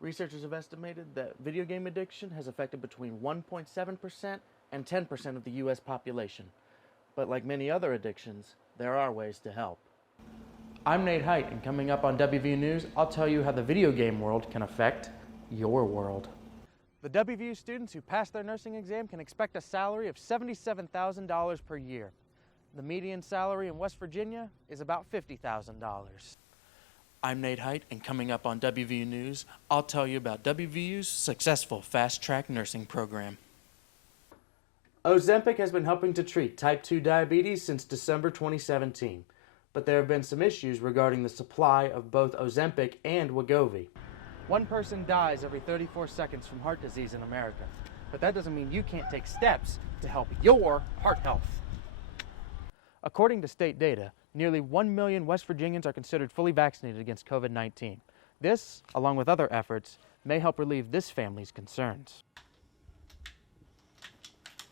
Researchers have estimated that video game addiction has affected between 1.7% and 10% of the U.S. population. But like many other addictions, there are ways to help. I'm Nate Hite, and coming up on WVU News, I'll tell you how the video game world can affect your world. The WVU students who pass their nursing exam can expect a salary of $77,000 per year. The median salary in West Virginia is about $50,000. I'm Nate Hite, and coming up on WVU News, I'll tell you about WVU's successful fast-track nursing program. Ozempic has been helping to treat type 2 diabetes since December 2017, but there have been some issues regarding the supply of both Ozempic and Wegovy. One person dies every 34 seconds from heart disease in America, but that doesn't mean you can't take steps to help your heart health. According to state data, nearly 1 million West Virginians are considered fully vaccinated against COVID-19. This, along with other efforts, may help relieve this family's concerns.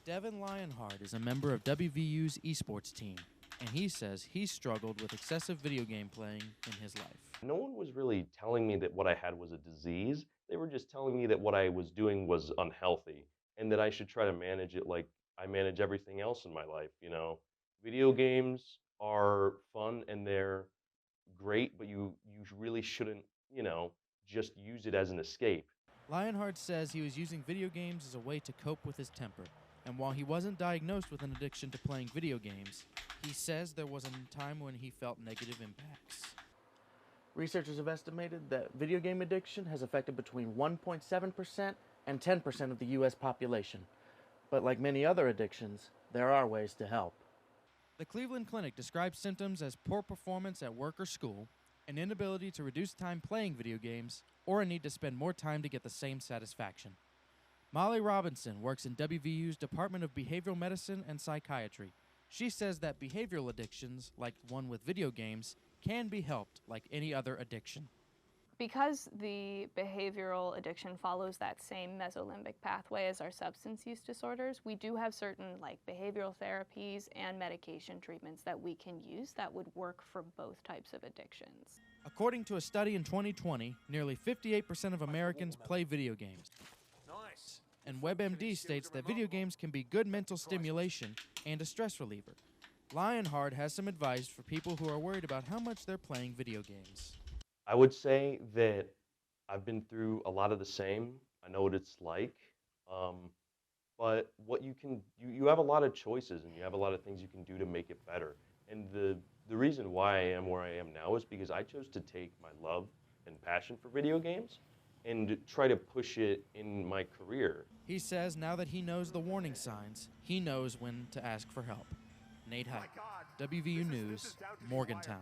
Devin Lionheart is a member of WVU's esports team, and he says he struggled with excessive video game playing in his life. No one was really telling me that what I had was a disease. They were just telling me that what I was doing was unhealthy and that I should try to manage it like I manage everything else in my life, you know. Video games are fun and they're great, but you really shouldn't, just use it as an escape. Lionheart says he was using video games as a way to cope with his temper. And while he wasn't diagnosed with an addiction to playing video games, he says there was a time when he felt negative impacts. Researchers have estimated that video game addiction has affected between 1.7% and 10% of the U.S. population. But like many other addictions, there are ways to help. The Cleveland Clinic describes symptoms as poor performance at work or school, an inability to reduce time playing video games, or a need to spend more time to get the same satisfaction. Molly Robinson works in WVU's Department of Behavioral Medicine and Psychiatry. She says that behavioral addictions, like one with video games, can be helped like any other addiction. Because the behavioral addiction follows that same mesolimbic pathway as our substance use disorders, we do have certain behavioral therapies and medication treatments that we can use that would work for both types of addictions. According to a study in 2020, nearly 58% of Americans play video games. Nice. And WebMD states that video games can be good mental stimulation and a stress reliever. Lionheart has some advice for people who are worried about how much they're playing video games. I would say that I've been through a lot of the same. I know what it's like. But what you have a lot of choices and you have a lot of things you can do to make it better. And the reason why I am where I am now is because I chose to take my love and passion for video games and try to push it in my career. He says now that he knows the warning signs, he knows when to ask for help. Nate Hite, WVU News, Morgantown.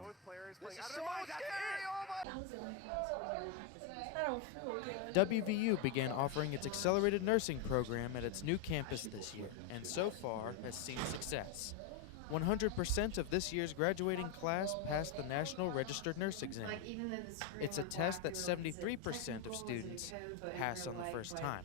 WVU began offering its accelerated nursing program at its new campus this year, and so far has seen success. 100% of this year's graduating class passed the National Registered Nurse exam. It's a test that 73% of students pass on the first time.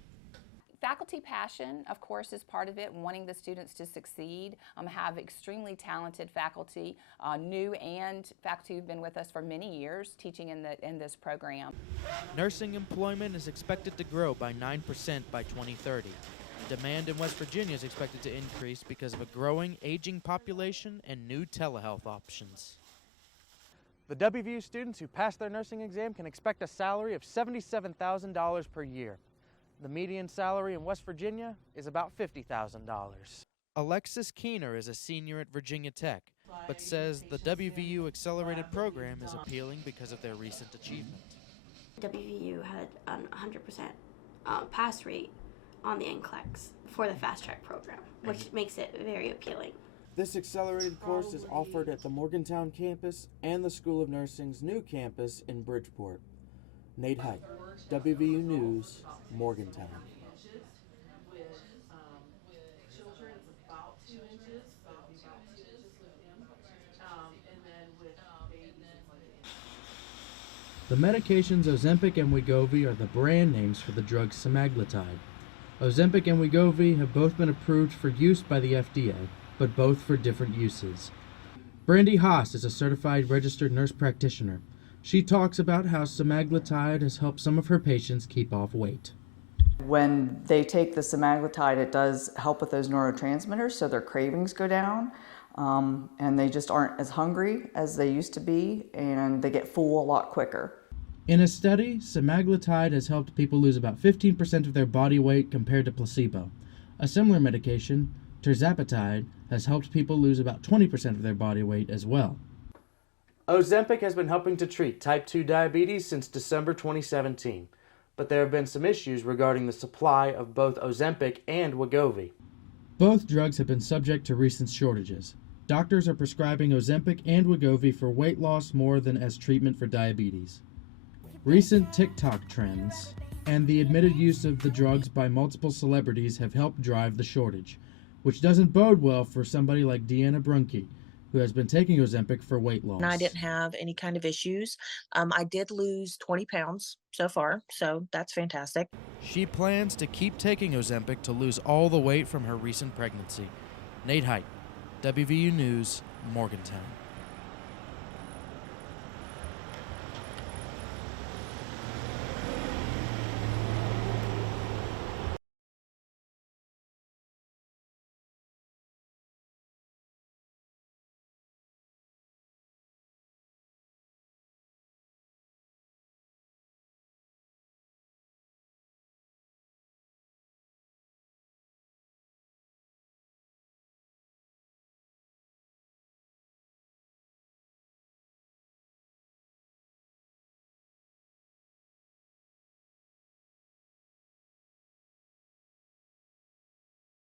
Faculty passion, of course, is part of it, wanting the students to succeed. Have extremely talented faculty, new and faculty who've been with us for many years teaching in this program. Nursing employment is expected to grow by 9% by 2030. Demand in West Virginia is expected to increase because of a growing, aging population and new telehealth options. The WVU students who pass their nursing exam can expect a salary of $77,000 per year. The median salary in West Virginia is about $50,000. Alexis Keener is a senior at Virginia Tech, but says the WVU Accelerated program is appealing because of their recent achievement. WVU had an 100% pass rate on the NCLEX for the fast track program, which makes it very appealing. This accelerated course is offered at the Morgantown campus and the School of Nursing's new campus in Bridgeport. Nate Hite, WVU News, Morgantown. The medications Ozempic and Wegovy are the brand names for the drug semaglutide. Ozempic and Wegovy have both been approved for use by the FDA, but both for different uses. Brandy Haas is a certified registered nurse practitioner. She talks about how semaglutide has helped some of her patients keep off weight. When they take the semaglutide, it does help with those neurotransmitters, so their cravings go down, and they just aren't as hungry as they used to be, and they get full a lot quicker. In a study, semaglutide has helped people lose about 15% of their body weight compared to placebo. A similar medication, tirzepatide, has helped people lose about 20% of their body weight as well. Ozempic has been helping to treat type 2 diabetes since December 2017, but there have been some issues regarding the supply of both Ozempic and Wegovy. Both drugs have been subject to recent shortages. Doctors are prescribing Ozempic and Wegovy for weight loss more than as treatment for diabetes. Recent TikTok trends and the admitted use of the drugs by multiple celebrities have helped drive the shortage, which doesn't bode well for somebody like Deanna Brunke, who has been taking Ozempic for weight loss. And I didn't have any kind of issues. I did lose 20 pounds so far, so that's fantastic. She plans to keep taking Ozempic to lose all the weight from her recent pregnancy. Nate Hite, WVU News, Morgantown.